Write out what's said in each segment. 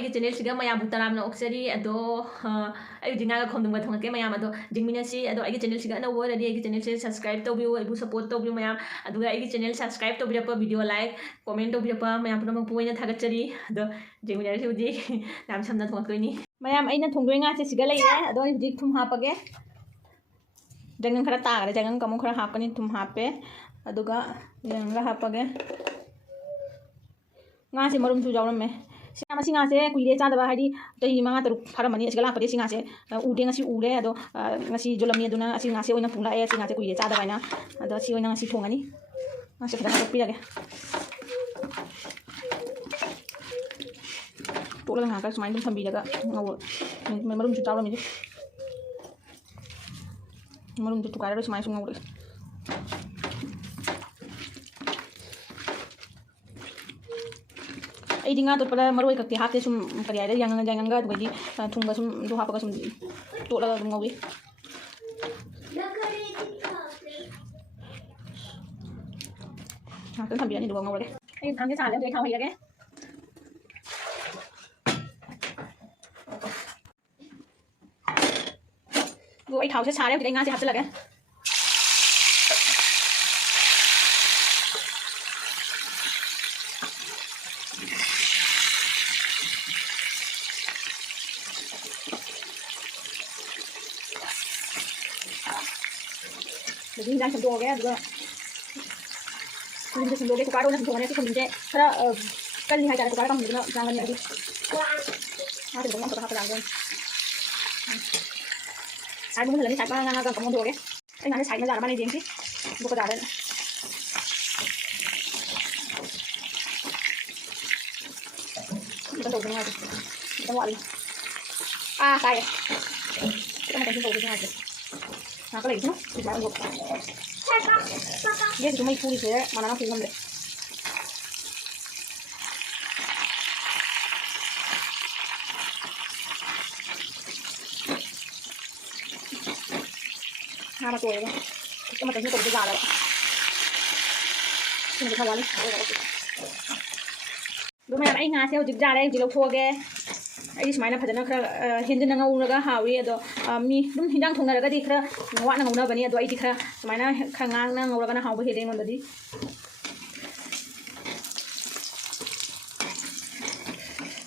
ꯑꯩꯒꯤ ꯆꯦꯅꯦꯜꯁꯤꯒ ꯃꯌꯥꯝꯕꯨ ꯇꯔꯥꯝꯅ ꯑꯣꯛꯆꯔꯤ ꯑꯗꯣ ꯑꯩ ꯉꯥꯒ ꯈꯣꯡꯗꯨꯝꯒ ꯊꯣꯡꯉꯛꯀꯦ ꯃꯌꯥꯝ ꯑꯗꯣ ꯌꯦꯡꯃꯤꯟꯅꯁꯤ ꯑꯗꯣ ꯑꯩꯒꯤ ꯆꯦꯅꯦꯜꯁꯤꯒ ꯑꯅꯧꯕ ꯑꯣꯏꯔꯗꯤ ꯑꯩꯒꯤ ꯆꯦꯅꯦꯜꯁꯦ ꯁꯕꯁꯀ꯭ꯔꯥꯏꯕ ꯇꯧꯕꯤꯌꯨ ꯑꯩꯕꯨ ꯁꯞꯄꯣꯔꯠ ꯇꯧꯕꯤꯌꯨ ꯃꯌꯥꯝ ꯑꯗꯨꯒ ꯑꯩꯒꯤ ꯆꯦꯅꯦꯜ ꯁꯕꯁꯀ꯭ꯔꯥꯏꯕ ꯇꯧꯕꯤꯔꯛꯄ ꯚꯤꯗꯤꯑꯣ ꯂꯥꯏꯛ ꯀꯣꯃꯦꯟ ꯇꯧꯕꯤꯔꯛꯄ ꯃꯌꯥꯝ ꯄꯨꯝꯅꯃꯛꯄꯨ ꯑꯣꯏꯅ ꯊꯥꯒꯠꯆꯔꯤ ꯑꯗꯣ ꯌꯦꯡꯃꯤꯟꯅꯔꯁꯤ ꯍꯧꯖꯤꯛ ꯌꯥꯝ ꯁꯝꯅ ꯊꯣꯡꯉꯛꯇꯣꯏꯅꯤ ꯃꯌꯥꯝ ꯑꯩꯅ ꯊꯣꯡꯗꯣꯏ ꯉꯥꯁꯦ ꯁꯤꯒ ꯂꯩꯔꯦ ꯑꯗꯣ ꯑꯩ ꯍꯧꯖꯤꯛ ꯊꯨꯝ ꯍꯥꯞꯄꯒꯦ ꯖꯪꯒꯟ ꯈꯔ ꯇꯥꯒꯔꯦ ꯖꯪꯒꯟ ꯀꯃꯨꯛ ꯈꯔ ꯍꯥꯞꯀꯅꯤ ꯊꯨꯝ ꯍꯥꯞꯄꯦ ꯑꯗꯨꯒ ꯌꯦꯡꯉꯒ ꯍꯥꯞꯄꯒꯦ ꯉꯥꯁꯦ ꯃꯔꯨꯝꯁꯨ ꯌꯥꯎꯔꯝꯃꯦ ꯃꯁꯤ ꯉꯥꯁꯦ ꯀꯨꯏꯔꯦ ꯆꯥꯗꯕ ꯍꯥꯏꯗꯤ ꯆꯍꯤ 5-6 ꯐꯥꯔꯝꯃꯅꯤ ꯑꯁꯤꯒ ꯂꯥꯛꯄꯗꯤ ꯁꯤ ꯉꯥꯁꯦ ꯎꯗꯦ ꯉꯁꯤ ꯎꯔꯦ ꯑꯗꯣ ꯉꯁꯤ ꯌꯣꯜꯂꯝꯃꯤ ꯑꯗꯨꯅ ꯑꯁꯤ ꯉꯥꯁꯦ ꯑꯣꯏꯅ ꯄꯨꯡꯂꯥꯛꯑꯦ ꯁꯤ ꯉꯥꯁꯦ ꯀꯨꯏꯔꯦ ꯆꯥꯗꯕ ꯍꯥꯏꯅ ꯑꯗꯣ ꯁꯤ ꯑꯣꯏꯅ ꯉꯁꯤ ꯊꯣꯡꯉꯅꯤ ꯉꯥꯁꯦ ꯐꯖꯅ ꯇꯣꯛꯄꯤꯔꯒꯦ ꯇꯣꯛꯂꯒ ꯉꯥꯏꯍꯥꯛ ꯁꯨꯃꯥꯏꯅ ꯑꯗꯨꯝ ꯊꯝꯕꯤꯔꯒ ꯃꯔꯨꯝꯁꯨ ꯆꯥꯎꯔꯝꯃꯤꯗꯤ ꯃꯔꯨꯝꯗꯨ ꯊꯨꯒꯥꯏꯔꯒ ꯁꯨꯃꯥꯏꯅ ꯁꯨꯝ ꯉꯧꯔꯒꯦ ꯑꯩꯗꯤ ꯉꯥ ꯇꯣꯠꯄꯗ ꯃꯔꯣꯏ ꯀꯛꯇꯤ ꯍꯥꯞꯇꯦ ꯁꯨꯝ ꯀꯔꯤ ꯍꯥꯏꯔꯦ ꯌꯥꯏꯉꯪꯒ ꯑꯗꯨꯒꯩꯗꯤ ꯊꯨꯝꯒ ꯁꯨꯝ ꯑꯗꯨ ꯍꯥꯞꯄꯒ ꯁꯨꯝ ꯇꯣꯠꯂꯒ ꯑꯗꯨꯝ ꯉꯧꯏ ꯉꯥꯛꯇꯪ ꯊꯝꯕꯤꯔꯅꯤ ꯑꯗꯨꯒ ꯉꯧꯔꯒꯦ ꯑꯩ ꯊꯥꯡꯁꯦ ꯁꯥꯍꯜꯂꯦ ꯑꯗꯨꯒ ꯊꯥꯎ ꯍꯩꯔꯒꯦ ꯑꯗꯨꯒ ꯑꯩ ꯊꯥꯎꯁꯦ ꯁꯥꯔꯦ ꯍꯧꯖꯤꯛ ꯑꯩ ꯉꯥꯁꯦ ꯍꯥꯞꯆꯤꯜꯂꯒꯦ jadi jangan sentuh ya juga ini sentuh ke tukar orang sentuhnya itu sentuhnya karena kan lihat cara tukar kamu juga jangan jadi ada dengan tukar apa lagi saya mungkin lagi saya nggak kamu tuh ya nanti saya nggak mana dia sih bukan ada kita tuh dengan kita mau saya kita mau kasih tuh dengan aja nah kalau itu kita untuk dia cuma ikut itu ya mana nak film deh nah macam itu kita macam itu juga ada ini kita wali lumayan ini ngasih ujuk jalan yang jelek hoge ai sumaina phajana khara hindina ngauraga hawi ado mi dum hindang thongna raga di khara wa na ngauna bani ado ai di khara sumaina khangang na ngauraga na hawu hede ngondadi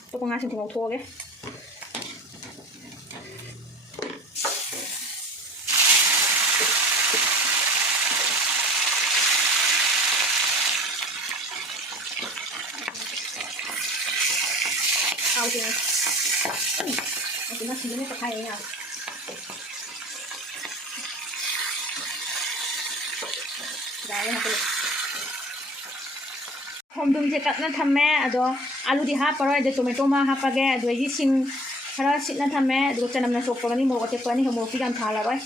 to ko ngasin thong thoge audio nó chỉ nó có hay nha đây là cái hôm đêm sẽ cắt nó thầm mẹ đó alu đi hấp rồi để tomato mà hấp cái rồi gì xin khá xin nó thầm mẹ rồi cho nằm nó sốt vào cái mồ cái phần này mồ cái gan thà là rồi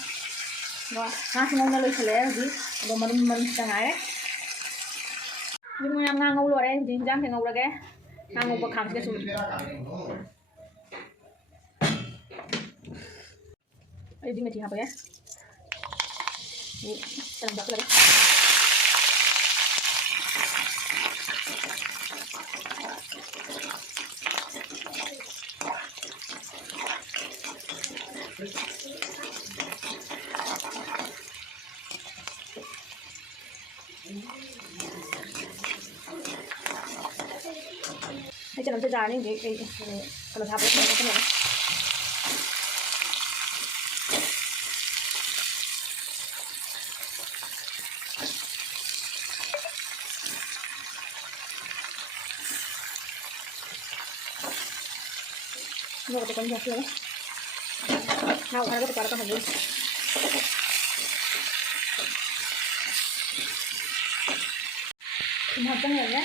đó ha xong nó lấy thề gì rồi mình chẳng ai nhưng mà ngang ngâu rồi đấy thì dám thì ngâu ra cái ngang ngâu bậc khẳng cái sụn ini mesti apa ya? Ini dalam bak lagi. Ini dalam sejarah ini kalau sahabat macam ni. Nó có con giặt luôn đấy. Nào ăn cái quả đó không được. Hấp cho nhiều nhé.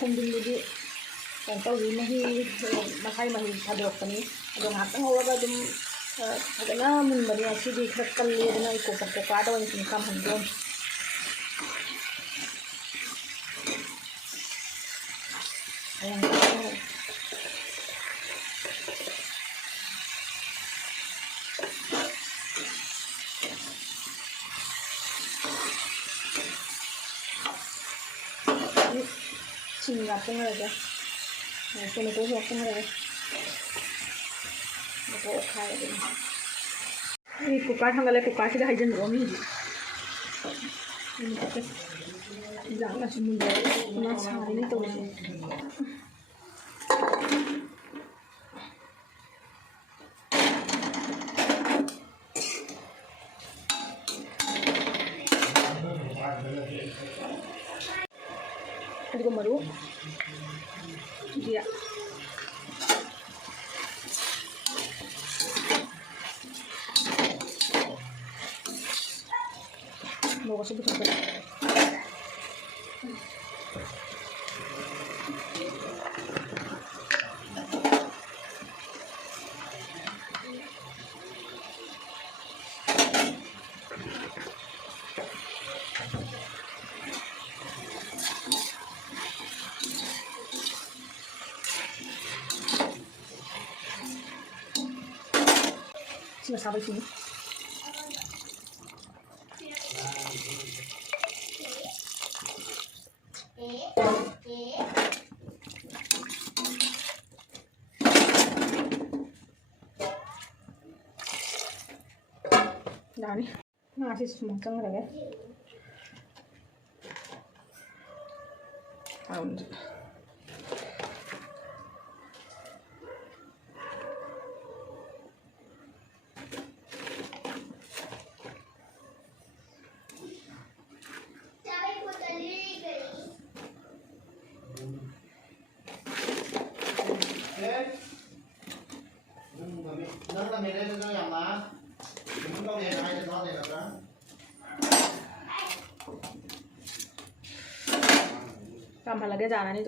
Không đừng đi. Còn tao gì mà hay mà thà được cái này. Rồi hạt nó hoa ra đâm cái nó mình bật nhà CD khắc cân liền nó cục quá đâu mình cầm hình luôn. ꯁꯤꯡ ꯍꯥꯞꯆꯤꯟꯈ꯭ꯔꯒꯦ ꯇꯣꯃꯦꯇꯣꯁꯨ ꯍꯥꯞꯆꯤꯟꯈ꯭ꯔꯒꯦ ꯃꯀꯣꯛ ꯑꯣꯠꯈꯥꯏꯔꯒꯦ ꯑꯩ cooker ꯊꯥꯡꯒꯠꯂꯦ ꯀꯨꯀꯔꯁꯤꯗ ꯍꯩꯖꯤꯟꯕ꯭ꯔꯣ ꯃꯤꯗꯤ ꯌꯥꯝꯅꯁꯨ ꯃꯨꯟꯖꯔꯦ ꯏꯃꯥ ꯁꯥꯔꯤꯅꯦ ꯇꯧꯔꯤꯁꯦ ꯑꯗꯨꯒ ꯃꯔꯨ ꯖꯤꯔꯥ ꯃꯣꯔꯣꯛꯁꯨ ꯄꯨꯊꯣꯛꯀꯅꯤ ꯁꯤ ꯑꯁꯥꯕ ꯏꯁꯤꯡ ꯌꯥꯅꯤ ꯉꯥꯁꯤ ꯁꯨꯃꯥꯏꯅ ꯆꯪꯈ꯭ꯔꯒꯦ ꯀꯥꯝꯍꯜꯂꯒꯦ ꯖꯥꯔꯅꯤ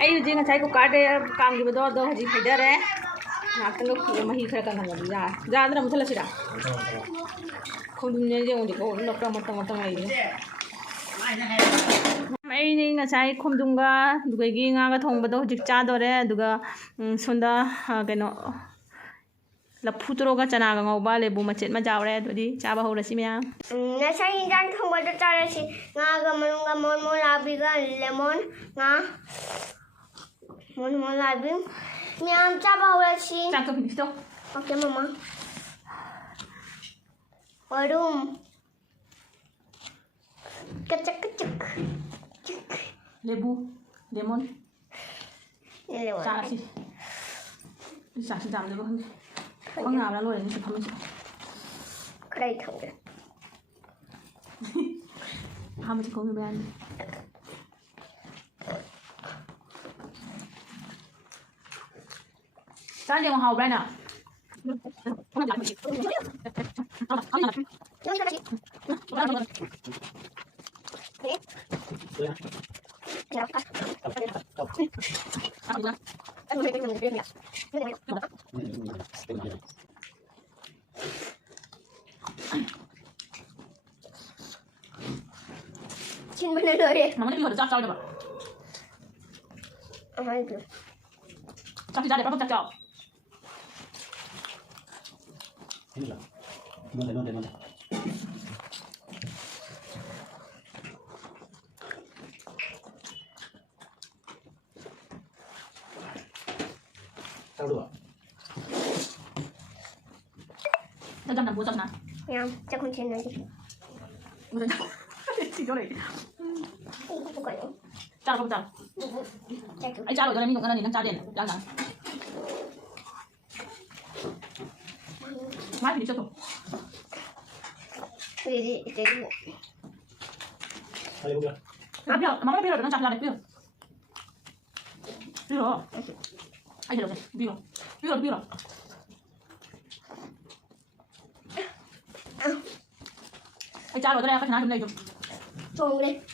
ꯑꯩ ꯍꯧꯖꯤꯛ ꯉꯁꯥꯏ ꯀꯨꯀꯔꯗ ꯀꯥꯝꯈꯤꯕꯗꯣ ꯑꯗꯣ ꯍꯧꯖꯤꯛ ꯍꯩꯊꯔꯦ ꯉꯥꯛꯇꯪꯒ ꯃꯍꯤ ꯈꯔ ꯀꯪꯍꯜꯂꯗꯤ ꯌꯥꯔꯦ ꯖꯥꯔꯗꯅ ꯃꯨꯊꯠꯂꯁꯤꯔ ꯈꯣꯡꯗꯨꯝꯅꯦ ꯌꯦꯡꯉꯨꯗꯤꯀꯣ ꯃꯇꯪ ꯂꯩꯔꯤꯅꯦ ꯑꯩꯅ ꯉꯁꯥꯏ ꯈꯣꯡꯗꯨꯝꯒ ꯑꯗꯨꯗꯒꯤ ꯉꯥꯒ ꯊꯣꯡꯕꯗꯣ ꯍꯧꯖꯤꯛ ꯆꯥꯗꯣꯔꯦ ꯑꯗꯨꯒ ꯁꯣꯝꯗ ꯀꯩꯅꯣ ꯂꯐꯨ ꯇꯣꯔꯣꯒ ꯆꯅꯥꯒ ꯉꯧꯕ ꯂꯦꯕꯨ ꯃꯆꯦꯠ ꯑꯃ ꯌꯥꯎꯔꯦ ꯑꯗꯨꯗꯤ ꯆꯥꯕ ꯍꯧꯔꯁꯤ ꯃꯌꯥꯝ ꯉꯁꯥꯏ ꯏꯟꯖꯥꯡ ꯊꯣꯡꯕꯗꯣ ꯆꯥꯔꯁꯤ ꯉꯥꯒ ꯃꯅꯨꯡꯒ ꯃꯣꯟ ꯂꯥꯕꯤꯒ ꯂꯦꯃꯣꯟ ꯉꯥ ꯃꯣꯟ ꯂꯥꯕꯤ ꯃꯌꯥꯝ ꯆꯥꯕ ꯍꯧꯔꯁꯤ ꯆꯥꯛꯇꯣ ꯐꯤꯅꯤꯁꯇꯣ 오케이 마마 얼음 끄적끄적 레부 레몬 레몬 짜라시 싹시 담는 거 한게 꽉 나와라 노래는 좀 하면서 그래 통게 하면서 거기 왜 안 짠 내용 하고 봐나 친구는 노래 나머지 이거 짭 짜봐 아이고 짭지 잘해 빨리 짭 Ini lah. Mana. Tahu dua. 짜장 난 뭐잖아 그냥 조금 지나지 무슨 이거래 이거요 짜라 봐 짜라 ai 짜로 이거는 민호 이랑 짜den 짜장 많이 있었어 이제 Kali buka. 나 비어 마마 비어 너 짜라 비어 비어 ai 비어 비어 ai 짜로 그래 아까 좀 내줘 좋은 그래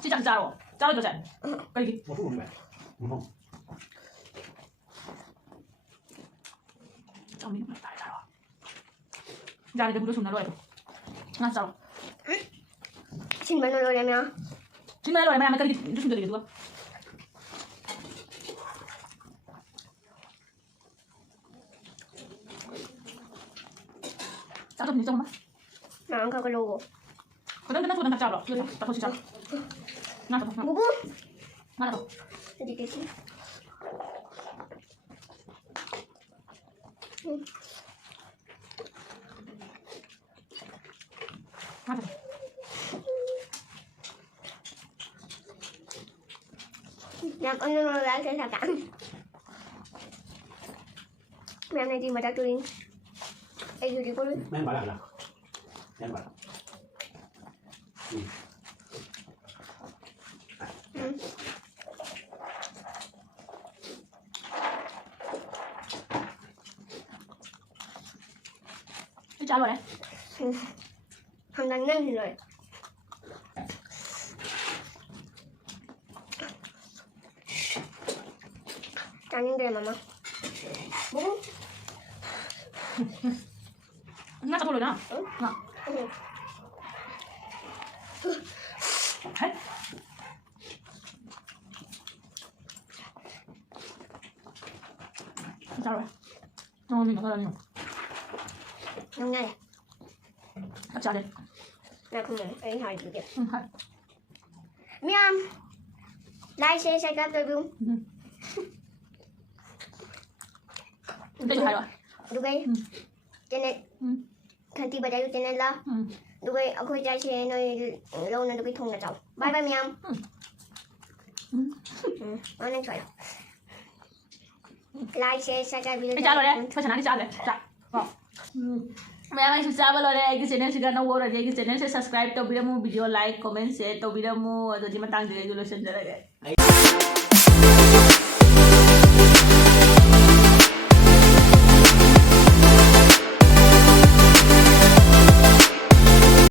진짜 짜로 줘 빨리 Mau pun enggak? Mau. 좀 민호 잘 짜로 짜리 그 무슨 날로 해 나 짜로 친구는 노래면 정말 오랜만에 아마 그렇게 무슨 소리 들어 ꯑꯗꯨꯝ ꯆꯪꯕ ꯅꯪ ꯈꯔ ꯂꯧꯕ 그다음 끝나고 난 잡자. 이거 다 보시자. 나도. 부부 나도. 어디 계시 나도. làm ăn nó ra sẽ là cạn mẹ này gì mà đã tôi ai rồi đi cô đi Men bảo là. Men bảo. 이 잘라래. thằng đánh nhanh thì rồi ăn những cái mà bố 나 잡으려 나. 응? 나. 응. 해? 잘해. 이거 잘하네. năm nay 잘해. là không nhận anh hỏi gì kìa 응, 해. miam like share subscribe tôi luôn 근데 이거 잘해. đúng không channel 응. thân thì bây giờ channel là 응. đúng không ở khối trái xe nơi lâu nên đúng cái thùng là cháu bye bye miam 응. anh đang chơi like share subscribe video 이 잘하래. 저 전화기 잘해. 자. मैं मैं सुचा बोल रहे हैं कि channel से करना वो रहे हैं कि चैनल से सब्सक्राइब तो बिरमु वीडियो लाइक कमेंट शेयर तो बिरमु तो जी मैं तांग दे जो लोग चल रहे हैं